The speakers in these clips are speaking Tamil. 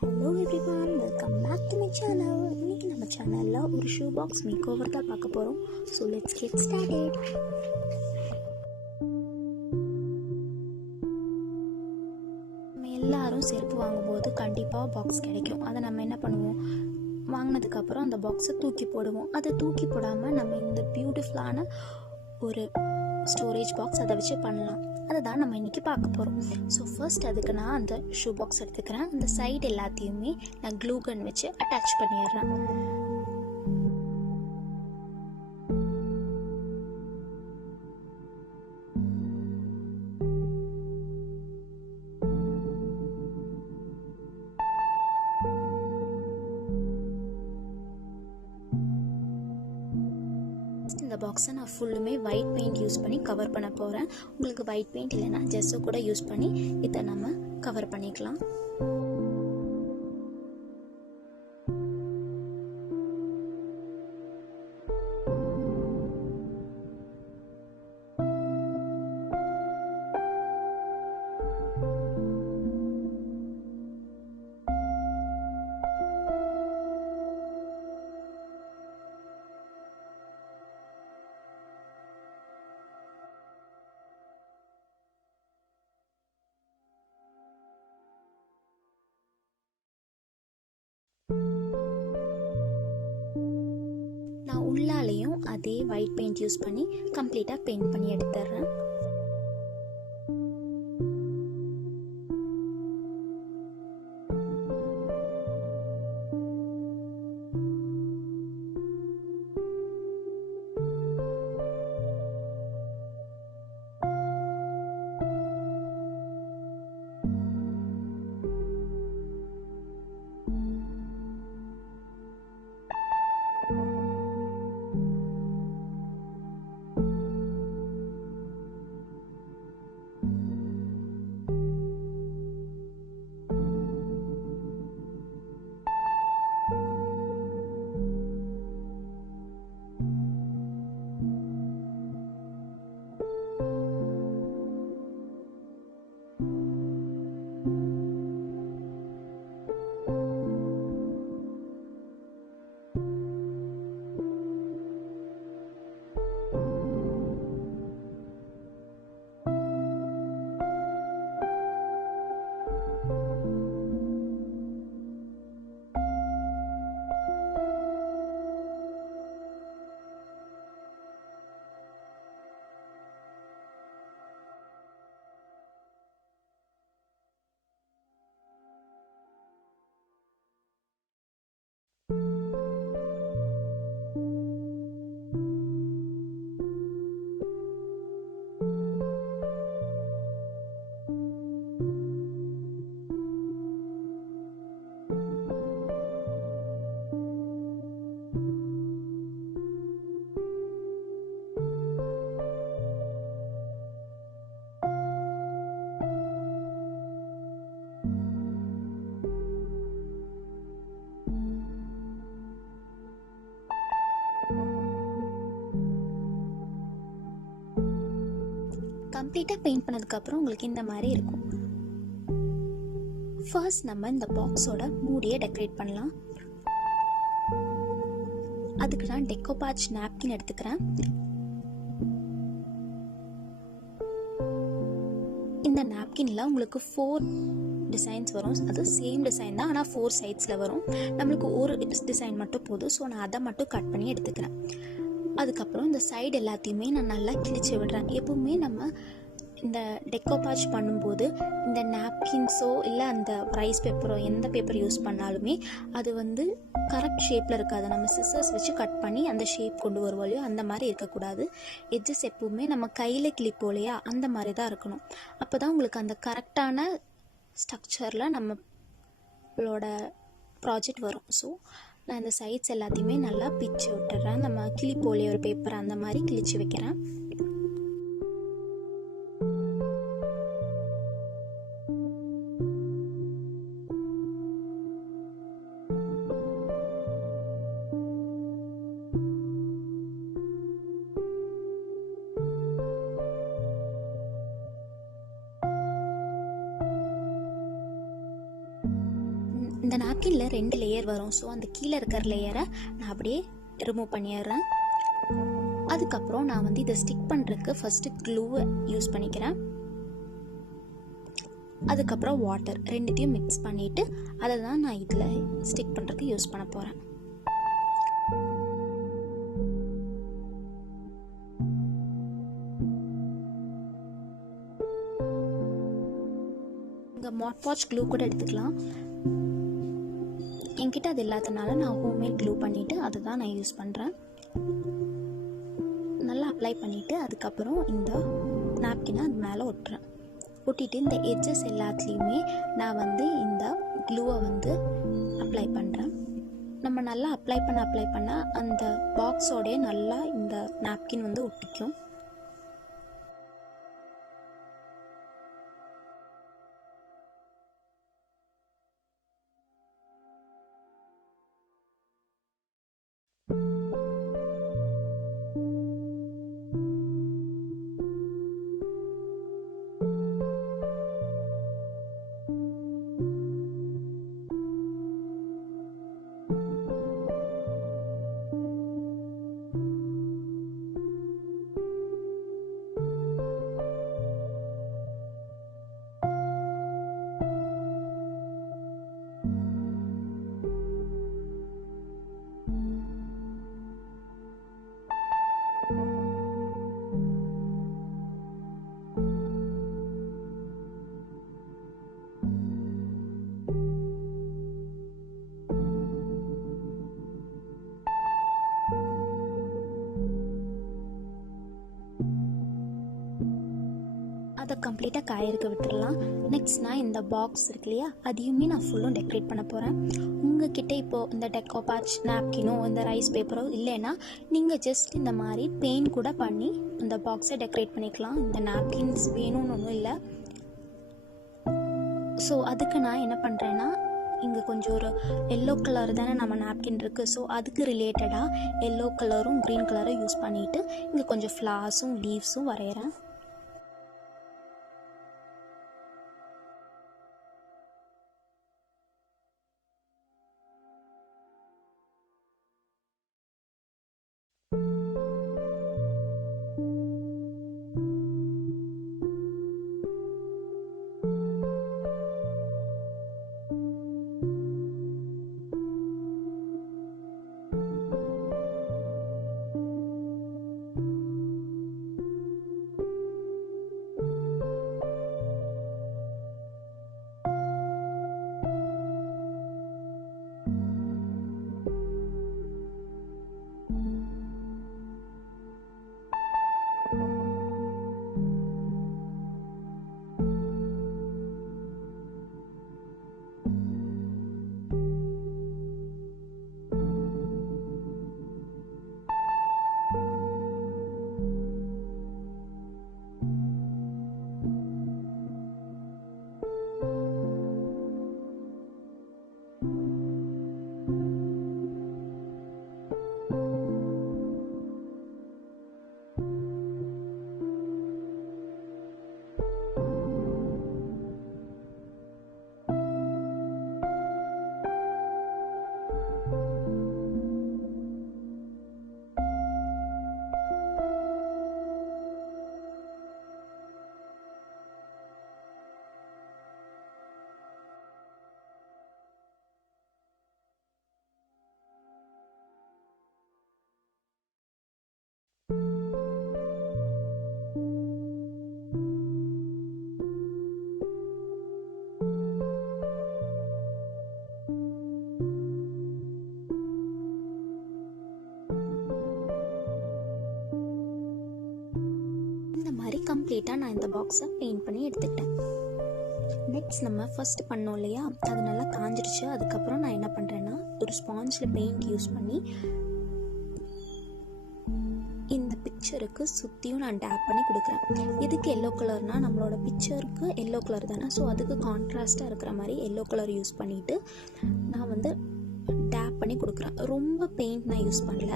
Hello everyone, welcome back to my channel. இன்னைக்கு நம்ம சேனல்ல ஒரு ஷூ பாக்ஸ் மேக் ஓவர் தான் பார்க்க போறோம். So let's get started. நம்ம எல்லாரும் செருப்பு வாங்கும்போது கண்டிப்பா பாக்ஸ் கிடைக்கும். அதை நம்ம என்ன பண்ணுவோம், வாங்கினதுக்கு அப்புறம் அந்த பாக்ஸை தூக்கி போடுவோம். அதை தூக்கி போடாம நம்ம இந்த பியூட்டிஃபுல்லான ஒரு ஸ்டோரேஜ் பாக்ஸ் அதை வச்சு பண்ணலாம். அதை தான் நம்ம இன்றைக்கி பார்க்க போகிறோம். ஸோ ஃபர்ஸ்ட் அதுக்கு நான் அந்த ஷூ பாக்ஸ் எடுத்துக்கிறேன். அந்த சைடு எல்லாத்தையுமே நான் க்ளூ கன் வச்சு அட்டாச் பண்ணிடுறேன். இந்த பாக்ஸை நான் ஃபுல்லுமே ஒயிட் பெயிண்ட் யூஸ் பண்ணி கவர் பண்ண போகிறேன். உங்களுக்கு ஒயிட் பெயிண்ட் இல்லைன்னா ஜெஸ்ஸை கூட யூஸ் பண்ணி இதை நம்ம கவர் பண்ணிக்கலாம். நான் உள்ளாலையும் அதே ஒயிட் பெயிண்ட் யூஸ் பண்ணி கம்ப்ளீட்டாக பெயிண்ட் பண்ணி எடுத்துடுறேன். கம்ப்ளீட்டாக பெயிண்ட் பண்ணதுக்கப்புறம் உங்களுக்கு இந்த மாதிரி இருக்கும். ஃபர்ஸ்ட் நம்ம இந்த பாக்ஸோட மூடியை டெக்கரேட் பண்ணலாம். அதுக்கு நான் டெக்கோபாஜ் நாப்கின் எடுத்துக்கிறேன். இந்த நாப்கின்ல உங்களுக்கு 4 டிசைன்ஸ் வரும். அது சேம் டிசைன் தான், ஆனால் 4 சைட்ஸில் வரும். நம்மளுக்கு ஒரு டிசைன் மட்டும் போதும். ஸோ நான் அதை மட்டும் கட் பண்ணி எடுத்துக்கிறேன். அதுக்கப்புறம் இந்த சைடு எல்லாத்தையுமே நான் நல்லா கிழிச்சு விடுறேன். எப்பவுமே நம்ம இந்த டெக்கோபாஜ் பண்ணும்போது இந்த நாப்கின்ஸோ இல்லை அந்த ரைஸ் பேப்பரோ எந்த பேப்பர் யூஸ் பண்ணாலுமே அது வந்து கரெக்ட் ஷேப்பில் இருக்காது. நம்ம சிசர்ஸ் வச்சு கட் பண்ணி அந்த ஷேப் கொண்டு வருவோம் இல்லையோ, அந்த மாதிரி இருக்கக்கூடாது. எட்ஜஸ் எப்பவுமே நம்ம கையில் கிளிப்போம் இல்லையா, அந்த மாதிரி தான் இருக்கணும். அப்போ தான் உங்களுக்கு அந்த கரெக்டான ஸ்ட்ரக்சரில் நம்மளோட ப்ராஜெக்ட் வரும். ஸோ நான் இந்த சைட்ஸ் எல்லாத்தையுமே நல்லா பிச்சு விட்டுறேன். நம்ம கிளிப்போலே ஒரு பேப்பர் அந்த மாதிரி கிழிச்சு வைக்கிறேன். இந்த நாப்கினில் 2 லேயர் வரும். ஸோ அந்த கீழே இருக்கிற லேயரை நான் அப்படியே ரிமூவ் பண்ணிடுறேன். அதுக்கப்புறம் நான் வந்து இதை ஸ்டிக் பண்ணுறதுக்கு ஃபஸ்ட்டு க்ளூவை யூஸ் பண்ணிக்கிறேன். அதுக்கப்புறம் வாட்டர் ரெண்டுத்தையும் மிக்ஸ் பண்ணிவிட்டு அதை தான் நான் இதில் ஸ்டிக் பண்ணுறதுக்கு யூஸ் பண்ண போகிறேன். இங்கே மாட்பாச் க்ளூ கூட எடுத்துக்கலாம். என்கிட்ட அது இல்லாதனால நான் ஹோம்மேட் க்ளூ பண்ணிவிட்டு அதை தான் நான் யூஸ் பண்ணுறேன். நல்லா அப்ளை பண்ணிவிட்டு அதுக்கப்புறம் இந்த நாப்கினை அது மேலே ஒட்டுறேன். ஒட்டிட்டு இந்த எட்ஜஸ் எல்லாத்துலேயுமே நான் வந்து இந்த க்ளூவை வந்து அப்ளை பண்ணுறேன். நம்ம நல்லா அப்ளை பண்ண அந்த பாக்ஸோடய நல்லா இந்த நாப்கின் வந்து ஒட்டிக்கும். அதை கம்ப்ளீட்டாக காயிருக்க விட்டுடலாம். நெக்ஸ்ட் நான் இந்த பாக்ஸ் இருக்கு இல்லையா, அதையுமே நான் ஃபுல்லும் டெக்கரேட் பண்ண போகிறேன். உங்ககிட்ட இப்போது இந்த டெக்கோபாச் நாப்கினோ இந்த ரைஸ் பேப்பரோ இல்லைன்னா நீங்கள் ஜஸ்ட் இந்த மாதிரி பெயிண்ட் கூட பண்ணி அந்த பாக்ஸை டெக்கரேட் பண்ணிக்கலாம். இந்த நாப்கின்ஸ் வேணும்னு ஒன்றும் இல்லை. ஸோ அதுக்கு நான் என்ன பண்ணுறேன்னா, இங்கே கொஞ்சம் ஒரு எல்லோ கலர் தானே நம்ம நாப்கின் இருக்குது. ஸோ அதுக்கு ரிலேட்டடாக எல்லோ கலரும் க்ரீன் கலரும் யூஸ் பண்ணிவிட்டு இங்கே கொஞ்சம் ஃப்ளார்ஸும் லீவ்ஸும் வரைகிறேன். கம்ப்ளீட்டாக நான் இந்த பாக்ஸை பெயிண்ட் பண்ணி எடுத்துக்கிட்டேன். நெக்ஸ்ட் நம்ம ஃபர்ஸ்ட் பண்ணோம் இல்லையா, அது நல்லா காஞ்சிருச்சு. அதுக்கப்புறம் நான் என்ன பண்ணுறேன்னா, ஒரு ஸ்பாஞ்சில் பெயிண்ட் யூஸ் பண்ணி இந்த பிக்சருக்கு சுற்றியும் நான் டேப் பண்ணி கொடுக்குறேன். எதுக்கு எல்லோ கலர்னால், நம்மளோட பிக்சருக்கு எல்லோ கலர் தானே, ஸோ அதுக்கு கான்ட்ராஸ்ட்டாக இருக்கிற மாதிரி எல்லோ கலர் யூஸ் பண்ணிவிட்டு நான் வந்து டேப் பண்ணி கொடுக்குறேன். ரொம்ப பெயிண்ட் நான் யூஸ் பண்ணல,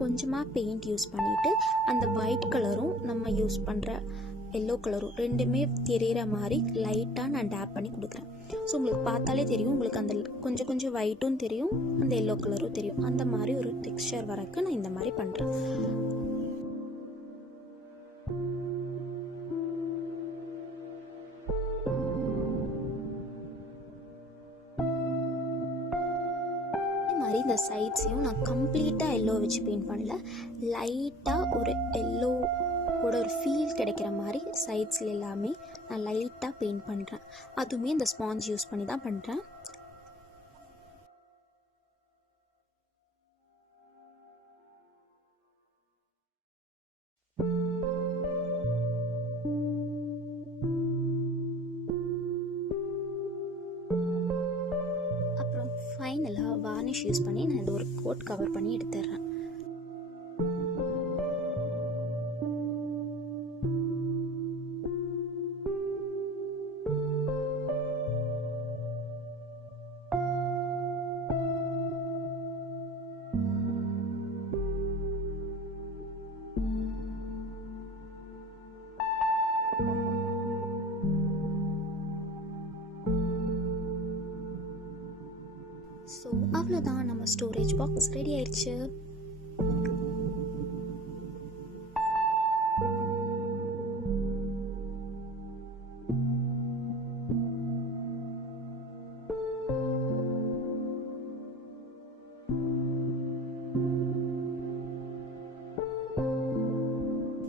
கொஞ்சமாக பெயிண்ட் யூஸ் பண்ணிவிட்டு அந்த ஒயிட் கலரும் நம்ம யூஸ் பண்ணுற எல்லோ கலரும் ரெண்டுமே தெரிகிற மாதிரி லைட்டாக நான் டேப் பண்ணி கொடுக்குறேன். ஸோ உங்களுக்கு பார்த்தாலே தெரியும், உங்களுக்கு அந்த கொஞ்சம் கொஞ்சம் ஒயிட்டும் தெரியும், அந்த எல்லோ கலரும் தெரியும். அந்த மாதிரி ஒரு டெக்ஸ்சர் வரக்கு நான் இந்த மாதிரி பண்ணுறேன். இந்த சைட்ஸையும் நான் கம்ப்ளீட்டாக எல்லோ வச்சு பெயிண்ட் பண்ணல, லைட்டாக ஒரு எல்லோவோட ஒரு ஃபீல் கிடைக்கிற மாதிரி சைட்ஸில் எல்லாமே நான் லைட்டாக பெயிண்ட் பண்ணுறேன். அதுவுமே இந்த ஸ்பாஞ்ச் யூஸ் பண்ணி தான் பண்ணுறேன். ஃபைனலாக வார்னிஷ் யூஸ் பண்ணி நான் இந்த ஒரு கோட் கவர் பண்ணி எடுத்துடுறேன். ஸோ அவ்வளோதான், நம்ம ஸ்டோரேஜ் பாக்ஸ் ரெடி ஆயிடுச்சு.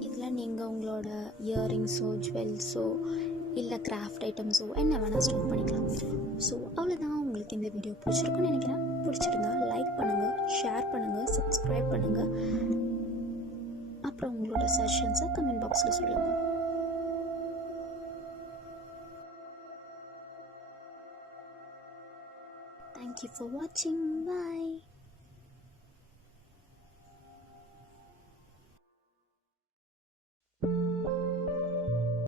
இதில் நீங்கள் உங்களோட இயரிங்ஸோ ஜுவல்ஸோ இல்லை கிராஃப்ட் ஐட்டம்ஸோ என்ன வேணால் ஸ்டோர் பண்ணிக்கலாம். ஸோ அவ்வளோதான். உங்களுக்கு இந்த வீடியோ பிடிச்சிருக்குன்னு நினைக்கிறேன். பிடிச்சிருந்தா லைக் பண்ணுங்கள், ஷேர் பண்ணுங்கள், சப்ஸ்கிரைப் பண்ணுங்கள். அப்புறம் உங்களோட சஜஷன்ஸை கமெண்ட் பாக்ஸில் சொல்லுங்கள். Thank you for watching. Bye.